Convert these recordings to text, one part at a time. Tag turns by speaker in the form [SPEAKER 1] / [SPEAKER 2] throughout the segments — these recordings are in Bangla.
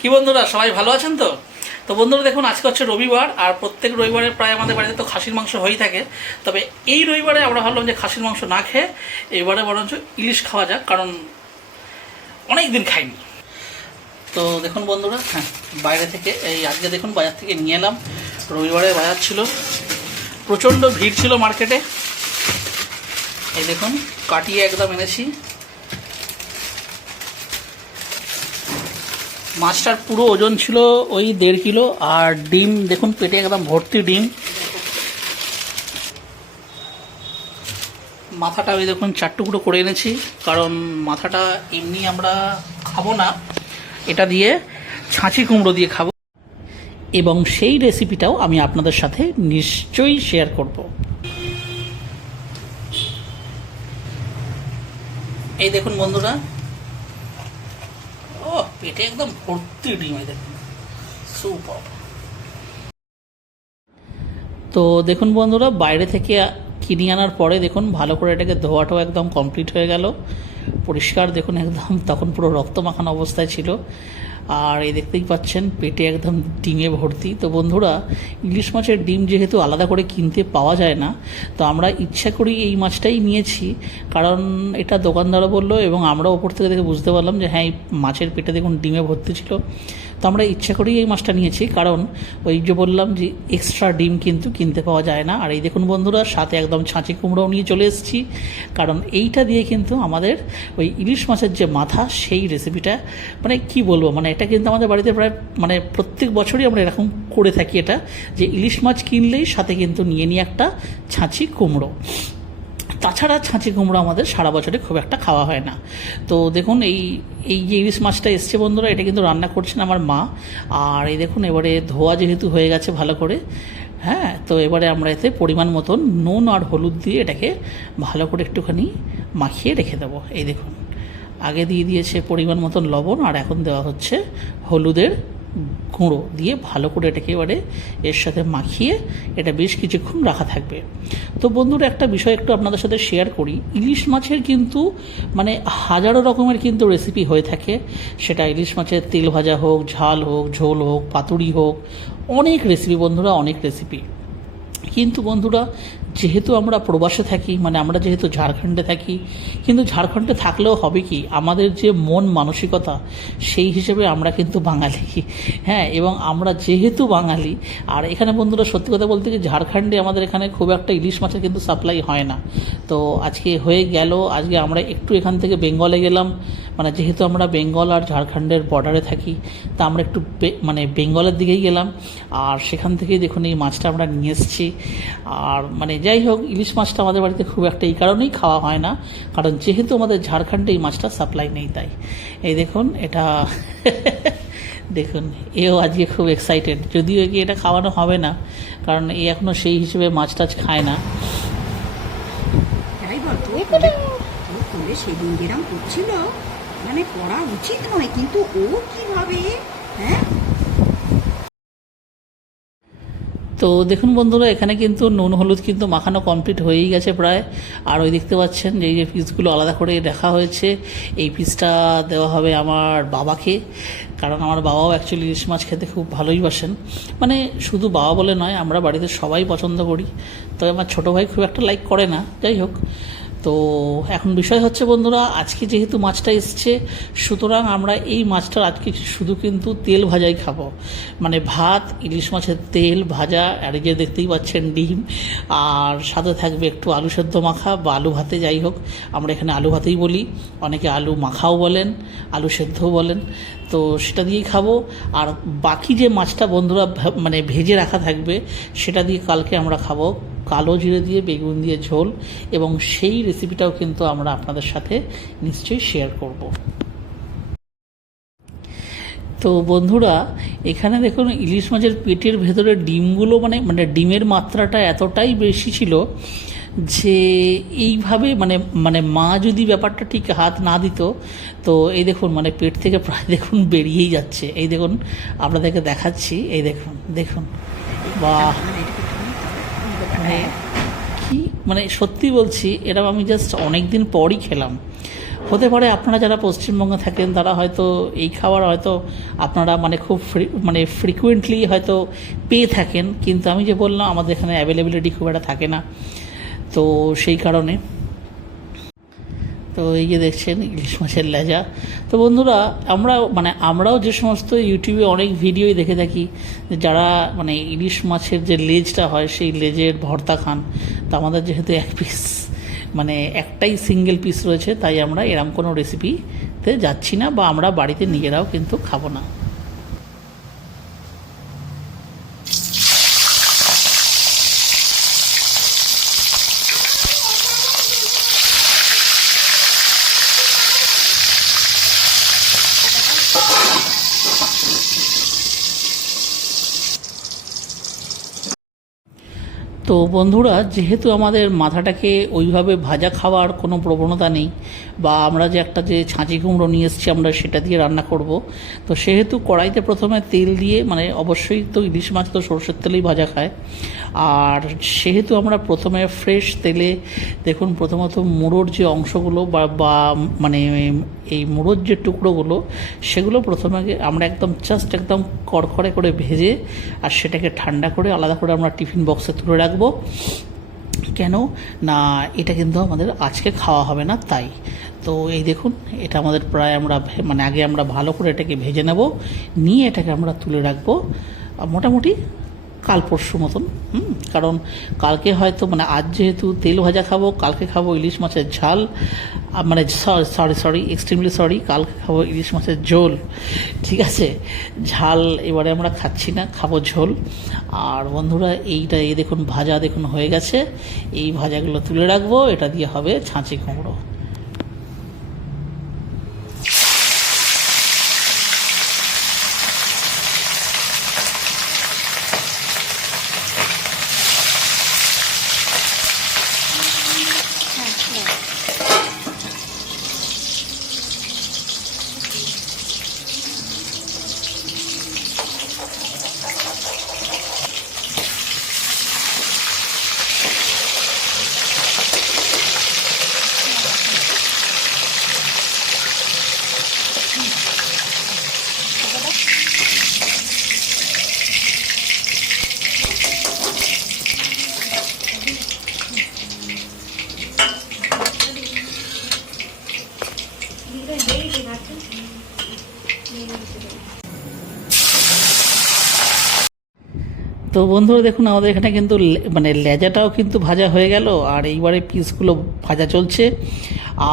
[SPEAKER 1] কি বন্ধুরা সবাই ভালো আছেন তো? তো বন্ধুরা দেখুন, আজকে হচ্ছে রবিবার, আর প্রত্যেক রবিবারে প্রায় আমাদের বাড়িতে তো খাসির মাংস হয়েই থাকে। তবে এই রবিবারে আমরা ভাবলাম যে খাসির মাংস না খেয়ে এবারে বরঞ্চ ইলিশ খাওয়া যাক, কারণ অনেক দিন খাইনি। তো দেখুন বন্ধুরা হ্যাঁ বাইরে থেকে এই আজকে দেখুন বাজার থেকে নিয়ে এলাম। রবিবারে বাজার ছিল, প্রচণ্ড ভিড় ছিল মার্কেটে। এই দেখুন, কাটিয়ে একদম এনেছি। মাছটার পুরো ওজন ছিল ওই দেড় কিলো, আর ডিম, দেখুন পেটে একদম ভর্তি ডিম। মাথাটা ওই দেখুন চার টুকরো করে এনেছি, কারণ মাথাটা এমনি আমরা খাব না। এটা দিয়ে ছাঁচি কুমড়ো দিয়ে খাব। এবং সেই রেসিপিটাও আমি আপনাদের সাথে নিশ্চয়ই শেয়ার করব। এই দেখুন বন্ধুরা ও পেটে একদম ভর্তি ডিম দেখুন। সুপার। তো দেখুন বন্ধুরা, বাইরে থেকে কিনে আনার পরে দেখুন, ভালো করে এটাকে ধোয়াটাও একদম কমপ্লিট হয়ে গেল। পরিষ্কার দেখুন একদম, তখন পুরো রক্ত মাখানো অবস্থায় ছিল। আর এই দেখতেই পাচ্ছেন, পেটে একদম ডিমে ভর্তি। তো বন্ধুরা, ইলিশ মাছের ডিম যেহেতু আলাদা করে কিনতে পাওয়া যায় না, তো আমরা ইচ্ছা করি এই মাছটাই নিয়েছি। কারণ এটা দোকানদারও বলল এবং আমরা ওপর থেকে দেখে বুঝতে পারলাম যে হ্যাঁ এই মাছের পেটে দেখুন ডিমে ভর্তি ছিল। তো আমরা ইচ্ছা করেই এই মাছটা নিয়েছি, কারণ ওই যে বললাম যে এক্সট্রা ডিম কিন্তু কিনতে পাওয়া যায় না। আর এই দেখুন বন্ধুরা, সাথে একদম ছাঁচি কুমড়োও নিয়ে চলে এসেছি। কারণ এইটা দিয়ে কিন্তু আমাদের ওই ইলিশ মাছের যে মাথা, সেই রেসিপিটা মানে কি বলব মানে এটা কিন্তু আমাদের বাড়িতে প্রায় মানে প্রত্যেক বছরই আমরা এরকম করে থাকি এটা, যে ইলিশ মাছ কিনলেই সাথে কিন্তু নিয়ে নিয়ে একটা ছাঁচি কুমড়ো। তাছাড়া ছাঁচি কুমড়ো আমাদের সারা বছরে খুব একটা খাওয়া হয় না। তো দেখুন, এই এই যে ইলিশ মাছটা এসছে বন্ধুরা, এটা কিন্তু রান্না করছেন আমার মা। আর এই দেখুন, এবারে ধোয়া যেহেতু হয়ে গেছে ভালো করে হ্যাঁ তো এবারে আমরা এতে পরিমাণ মতন নুন আর হলুদ দিয়ে এটাকে ভালো করে একটুখানি মাখিয়ে রেখে দেবো। এই দেখুন, আগে দিয়ে দিয়েছে পরিমাণ মতন লবণ, আর এখন দেওয়া হচ্ছে হলুদের গুঁড়ো দিয়ে ভালো করে এটাকে এবারে এর সাথে মাখিয়ে এটা বেশ কিছুক্ষণ রাখা থাকবে। তো বন্ধুরা, একটা বিষয় একটু আপনাদের সাথে শেয়ার করি। ইলিশ মাছের কিন্তু মানে হাজারো রকমের কিন্তু রেসিপি হয়ে থাকে। সেটা ইলিশ মাছের তেল ভাজা হোক, ঝাল হোক, ঝোল হোক, পাতুরি হোক, অনেক রেসিপি বন্ধুরা, অনেক রেসিপি কিন্তু বন্ধুরা যেহেতু আমরা প্রবাসে থাকি মানে আমরা যেহেতু ঝাড়খণ্ডে থাকি, কিন্তু ঝাড়খণ্ডে থাকলেও হবে কি, আমাদের যে মন মানসিকতা, সেই হিসেবে আমরা কিন্তু বাঙালি। হ্যাঁ এবং আমরা যেহেতু বাঙালি, আর এখানে বন্ধুরা সত্যি কথা বলতে কি, ঝাড়খণ্ডে আমাদের এখানে খুব একটা ইলিশ মাছের কিন্তু সাপ্লাই হয় না। তো আজকে হয়ে গেল, আজকে আমরা একটু এখান থেকে বেঙ্গলে গেলাম। মানে যেহেতু আমরা বেঙ্গল আর ঝাড়খণ্ডের বর্ডারে থাকি, তা আমরা একটু মানে বেঙ্গলের দিকেই গেলাম। আর সেখান থেকেই দেখুন এই মাছটা আমরা নিয়ে এসেছি। আর মানে যাই হোক, ইলিশ মাছটা আমাদের বাড়িতে খুব একটা এই কারণেই খাওয়া হয় না। কারণ যেহেতু আমাদের ঝাড়খণ্ডে এই মাছটা সাপ্লাই নেই তাই। এই দেখুন, এটা দেখুন, এও আজকে খুব এক্সাইটেড যদিও কি এটা খাওয়ানো হবে না, কারণ এ এখনও সেই হিসেবে মাছ টাছ খায় না।
[SPEAKER 2] সেদিন যেরম করছিল মানে করা উচিত নয়, কিন্তু ও কীভাবে হ্যাঁ
[SPEAKER 1] তো দেখুন বন্ধুরা, এখানে কিন্তু নুন, হলুদ কিন্তু মাখানো কমপ্লিট হয়েই গেছে প্রায়। আর ওই দেখতে পাচ্ছেন যে এই যে পিসগুলো আলাদা করে রাখা হয়েছে, এই পিসটা দেওয়া হবে আমার বাবাকে। কারণ আমার বাবাও অ্যাকচুয়ালি ইলিশ মাছ খেতে খুব ভালোই বাসেন। মানে শুধু বাবা বলে নয়, আমরা বাড়িতে সবাই পছন্দ করি। তবে আমার ছোটো ভাই খুব একটা লাইক করে না। যাই হোক তো এখন বিষয় হচ্ছে, বন্ধুরা, আজকে যেহেতু মাছটা এসছে, সুতরাং আমরা এই মাছটার আজকে শুধু কিন্তু তেল ভাজাই খাব। মানে ভাত, ইলিশ মাছের তেল ভাজা, আর যে দেখতেই পাচ্ছেন ডিম, আর সাথে থাকবে একটু আলু সেদ্ধ মাখা বা আলু ভাতে যাই হোক। আমরা এখানে আলু ভাতেই বলি, অনেকে আলু মাখাও বলেন, আলু সেদ্ধও বলেন, তো সেটা দিয়েই খাব। আর বাকি যে মাছটা বন্ধুরা মানে ভেজে রাখা থাকবে, সেটা দিয়ে কালকে আমরা খাব কালো জিরে দিয়ে, বেগুন দিয়ে ঝোল এবং সেই রেসিপিটাও কিন্তু আমরা আপনাদের সাথে নিশ্চয়ই শেয়ার করব। তো বন্ধুরা, এখানে দেখুন, ইলিশ মাছের পেটের ভেতরে ডিমগুলো মানে মানে ডিমের মাত্রাটা এতটাই বেশি ছিল যে এইভাবে মানে মানে মা যদি ব্যাপারটা ঠিক হাত না দিত, তো এই দেখুন মানে পেট থেকে প্রায় দেখুন বেরিয়েই যাচ্ছে। এই দেখুন, আপনাদেরকে দেখাচ্ছি। এই দেখুন দেখুন। বাহ! মানে কি? মানে সত্যি বলছি এরকম আমি জাস্ট অনেক দিন পরই খেলাম। হতে পারে আপনারা যারা পশ্চিমবঙ্গে থাকেন, তারা হয়তো এই খাবার হয়তো আপনারা মানে খুব মানে ফ্রিকুয়েন্টলি হয়তো পেয়ে থাকেন, কিন্তু আমি যে বললাম, আমাদের এখানে অ্যাভেলেবিলিটি খুব একটা থাকে না। তো সেই কারণে তো এই যে দেখছেন ইলিশ মাছের লেজা। তো বন্ধুরা, আমরা মানে আমরাও যে সমস্ত ইউটিউবে অনেক ভিডিওই দেখে থাকি যারা মানে ইলিশ মাছের যে লেজটা হয়, সেই লেজের ভর্তা খান। তা আমাদের যেহেতু এক পিস মানে একটাই সিঙ্গেল পিস রয়েছে, তাই আমরা এরম কোনো রেসিপিতে যাচ্ছি না বা আমরা বাড়িতে নিজেরাও কিন্তু খাব না। তো বন্ধুরা, যেহেতু আমাদের মাথাটাকে ওইভাবে ভাজা খাওয়ার কোনো প্রবণতা নেই, বা আমরা যে একটা যে ছাঁচি কুমড়ো নিয়ে এসেছি আমরা সেটা দিয়ে রান্না করব, তো সেহেতু কড়াইতে প্রথমে তেল দিয়ে মানে অবশ্যই তো ইলিশ মাছ তো সরষের তেলেই ভাজা খায়, আর সেহেতু আমরা প্রথমে ফ্রেশ তেলে, দেখুন প্রথমত মুড়োর যে অংশগুলো বা বা মানে এই মুড়োর যে টুকরোগুলো, সেগুলো প্রথমে আমরা একদম জাস্ট একদম কড়কড়ে করে ভেজে, আর সেটাকে ঠান্ডা করে আলাদা করে আমরা টিফিন বক্সে তুলে রাখব। কেন? না, এটা কিন্তু আমাদের আজকে খাওয়া হবে না, তাই। তো এই দেখুন, এটা আমাদের প্রায় আমরা মানে আগে আমরা ভালো করে এটাকে ভেজে নেব, নিয়ে এটাকে আমরা তুলে রাখব মোটামুটি কাল পরশু মতন, হুম? কারণ কালকে হয়তো মানে আজ যেহেতু তেল ভাজা খাব, কালকে খাব ইলিশ মাছের ঝাল মানে সরি সরি এক্সট্রিমলি সরি কাল খাব ইলিশ মাছের ঝোল, ঠিক আছে? ঝাল এবারে আমরা খাচ্ছি না, খাব ঝোল। আর বন্ধুরা, এইটা, এই দেখুন, ভাজা দেখুন হয়ে গেছে। এই ভাজাগুলো তুলে রাখব, এটা দিয়ে হবে ছাঁচি কুমড়ো। তো বন্ধুরা দেখুন, আমাদের এখানে কিন্তু মানে লেজাটাও কিন্তু ভাজা হয়ে গেল, আর এইবারে পিসগুলো ভাজা চলছে।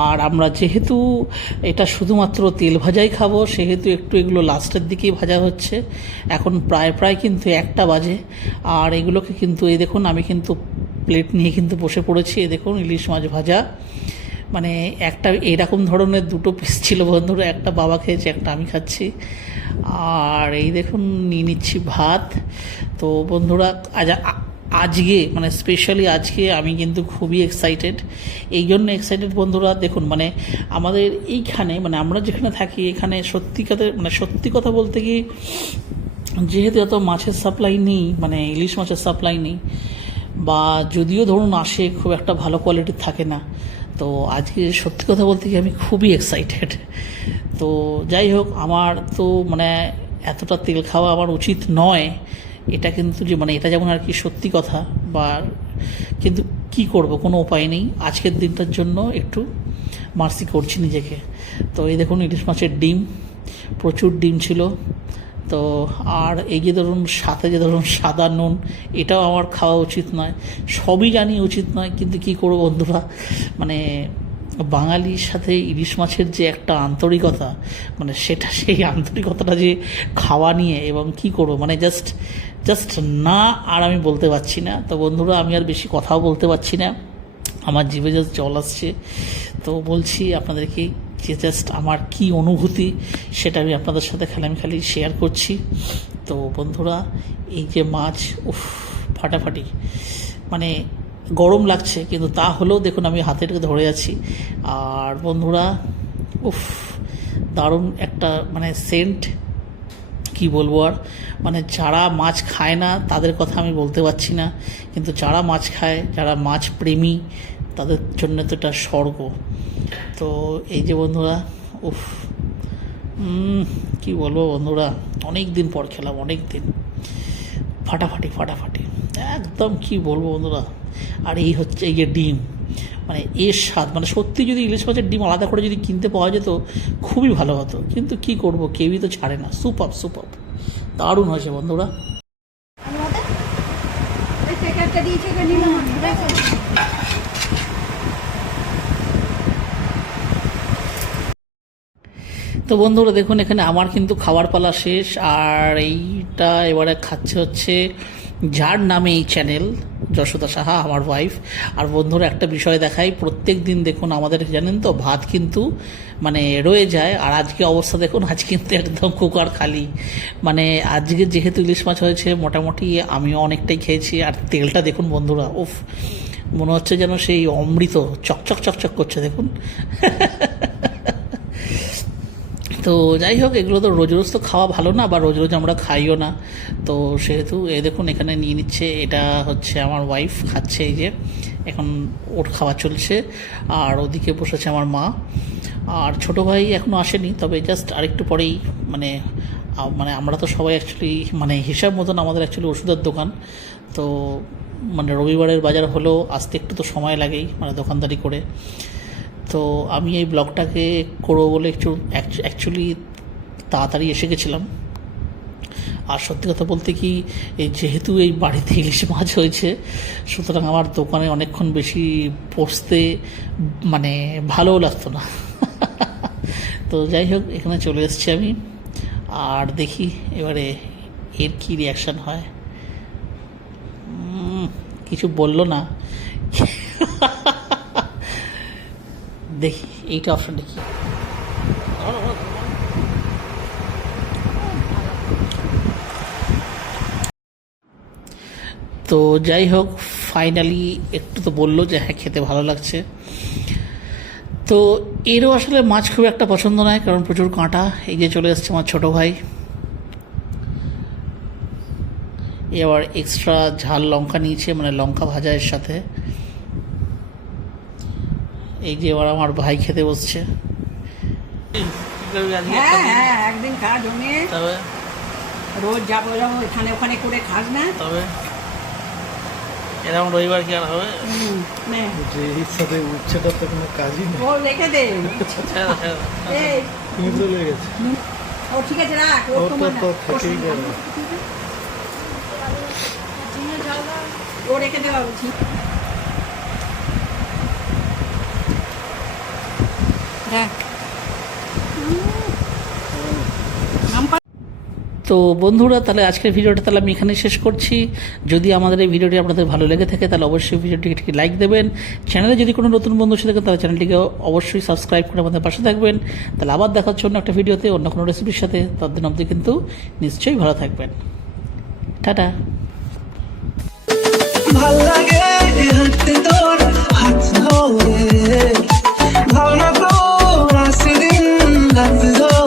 [SPEAKER 1] আর আমরা যেহেতু এটা শুধুমাত্র তেল ভাজাই খাব, সেহেতু একটু এগুলো লাস্টের দিকেই ভাজা হচ্ছে। এখন প্রায় প্রায় কিন্তু একটা বাজে। আর এগুলোকে কিন্তু, এই দেখুন, আমি কিন্তু প্লেট নিয়ে কিন্তু বসে পড়েছি, এই দেখুন, ইলিশ মাছ ভাজা। মানে একটা এরকম ধরনের দুটো পিস ছিল বন্ধুরা, একটা বাবা খেয়েছে, একটা আমি খাচ্ছি। আর এই দেখুন, নিয়ে নিচ্ছি ভাত। তো বন্ধুরা, আজ আজকে মানে স্পেশালি আজকে আমি কিন্তু খুবই এক্সাইটেড এই জন্য এক্সাইটেড বন্ধুরা, দেখুন মানে আমাদের এইখানে মানে আমরা যেখানে থাকি, এখানে সত্যি কথা মানে সত্যি কথা বলতে কি, যেহেতু এত মাছের সাপ্লাই নেই মানে ইলিশ মাছের সাপ্লাই নেই, বা যদিও ধরুন আসে, খুব একটা ভালো কোয়ালিটির থাকে না তো আজকে সত্যি কথা বলতে কি আমি খুবই এক্সাইটেড তো যাই হোক, আমার তো মানে এতটা তেল খাওয়া আমার উচিত নয়। এটা কিন্তু যে মানে এটা যেমন আর কি সত্যি কথা, বা কিন্তু কি করব, কোনো উপায় নেই। আজকের দিনটার জন্য একটু মার্সি করছি নিজেকে। তো এই দেখুন, ইলিশ মাছের ডিম, প্রচুর ডিম ছিল। তো আর এই যে ধরুন, সাথে যে ধরুন সাদা নুন, এটাও আমার খাওয়া উচিত নয়। সবই জানি উচিত নয়, কিন্তু কি করব বন্ধুরা? মানে বাঙালির সাথে ইলিশ মাছের যে একটা আন্তরিকতা মানে সেটা সেই আন্তরিকতাটা যে খাওয়া নিয়ে এবং কি করব? মানে জাস্ট জাস্ট না আর আমি বলতে পারছি না। তো বন্ধুরা, আমি আর বেশি কথাও বলতে পারছি না। আমার জিভে জাস্ট জল আসছে। তো বলছি আপনাদেরকে যে জাস্ট আমার কি অনুভূতি, সেটা আমি আপনাদের সাথে খালি আমি খালি শেয়ার করছি। তো বন্ধুরা, এই যে মাছ, উফ, ফাটাফাটি। মানে গরম লাগছে, কিন্তু তা হলেও দেখুন আমি হাতে ধরে আছি। আর বন্ধুরা, উফ, দারুণ একটা মানে সেন্ট কি বলব আর? মানে যারা মাছ খায় না, তাদের কথা আমি বলতে পারছি না। কিন্তু যারা মাছ খায়, যারা মাছ প্রেমী, তাদের জন্য তো এটা স্বর্গ। তো এই যে বন্ধুরা, উফ কি বলব বন্ধুরা অনেক দিন পর খেলাম অনেক দিন ফাটাফাটি ফাটাফাটি। একদম কি বলব বন্ধুরা, আর এই হচ্ছে এই যে ডিম মানে এর স্বাদ মানে সত্যি যদি ইলিশ মাছের ডিম আলাদা করে যদি কিনতে পাওয়া যেত, খুবই ভালো হতো। কিন্তু কি করব, কেউই তো ছাড়ে না। সুপার সুপার দারুণ হয়েছে বন্ধুরা।
[SPEAKER 2] দিয়েছে এটা নিলাম আমি, দেখো।
[SPEAKER 1] তো বন্ধুরা দেখুন, এখানে আমার কিন্তু খাবার পালা শেষ, আর এইটা এবারে খাচ্ছে হচ্ছে যার নামে এই চ্যানেল যশোদা সাহা, আমার ওয়াইফ আর বন্ধুরা, একটা বিষয় দেখাই, প্রত্যেক দিন দেখুন আমাদের, জানেন তো, ভাত কিন্তু মানে রয়ে যায়, আর আজকে অবস্থা দেখুন, আজ কিন্তু একদম কুকার খালি। মানে আজকে যেহেতু ইলিশ মাছ হয়েছে, মোটামুটি আমিও অনেকটাই খেয়েছি, আর তেলটা দেখুন বন্ধুরা, উফ, মনে হচ্ছে যেন সেই অমৃত, চকচক চকচক করছে, দেখুন। তো যাই হোক, এগুলো তো রোজ রোজ তো খাওয়া ভালো না বা রোজ রোজ আমরা খাইও না। তো সেহেতু এ দেখুন, এখানে নিয়ে নিচ্ছে, এটা হচ্ছে আমার ওয়াইফ খাচ্ছে এই যে, এখন ওর খাওয়া চলছে, আর ওদিকে বসেছে আমার মা। আর ছোট ভাই এখনও আসেনি, তবে জাস্ট আরেকটু পরেই মানে মানে আমরা তো সবাই অ্যাকচুয়ালি মানে হিসাব মতন আমাদের অ্যাকচুয়ালি ওষুধের দোকান। তো মানে রবিবারের বাজার হলেও আসতে একটু তো সময় লাগেই মানে দোকানদারি করে। তো আমি এই ব্লগটাকে করব বলে একটু অ্যাকচুয়ালি তাড়াতাড়ি এসে গেছিলাম। আর সত্যি কথা বলতে কি, এই যেহেতু এই বাড়িতে ইলিশ মাছ হয়েছে, সুতরাং আমার দোকানে অনেকক্ষণ বেশি বসতে মানে ভালোও লাগতো না। তো যাই হোক, এখানে চলে এসেছি আমি। আর দেখি এবারে এর কি রিয়াকশান হয়। কিছু বলল না। দেখি, এইটা অপশন দেখি। তো যাই হোক ফাইনালি একটু তো বলল যে হ্যাঁ খেতে ভালো লাগছে। তো এরও আসলে মাছ খুব একটা পছন্দ নয়, কারণ প্রচুর কাঁটা। এই যে চলে এসছে আমার ছোটো ভাই। এবার এক্সট্রা ঝাল লঙ্কা নিয়েছে মানে লঙ্কা ভাজা এর সাথে। এই যে এবার আমার ভাই খেতে বসছে।
[SPEAKER 2] হ্যাঁ হ্যাঁ একদিন খা জমে
[SPEAKER 1] তবে?
[SPEAKER 2] রোজ যাব যাব এখানে ওখানে করে খাস না।
[SPEAKER 1] তবে? এরকম রবিবার কি আর হবে?
[SPEAKER 2] হুম, নে।
[SPEAKER 3] যে ইচ্ছাতে উচ্ছেটার তো কোনো কাজই নেই।
[SPEAKER 2] ও রেখে দে।
[SPEAKER 3] তুমি গেছে।
[SPEAKER 2] ও ঠিক আছে রাখ
[SPEAKER 3] তো তো
[SPEAKER 2] ও রেখে দেওয়া উচিত দেখ
[SPEAKER 1] তো বন্ধুরা তাহলে আজকের ভিডিওটা তাহলে আমি এখানে শেষ করছি। যদি আমাদের এই ভিডিওটি আপনাদের ভালো লেগে থাকে তাহলে অবশ্যই ভিডিওটিকে একটি লাইক দেবেন। চ্যানেলে যদি কোনো নতুন বন্ধু এসে থাকেন তাহলে চ্যানেলটিকে অবশ্যই সাবস্ক্রাইব করে আমাদের পাশে থাকবেন। তাহলে আবার দেখার জন্য একটা ভিডিওতে অন্য কোনো রেসিপির সাথে। তার দিন অবধি কিন্তু নিশ্চয়ই ভালো থাকবেন। টাটা।
[SPEAKER 4] ভালো লাগে হাতে তোর হাত ধরে। um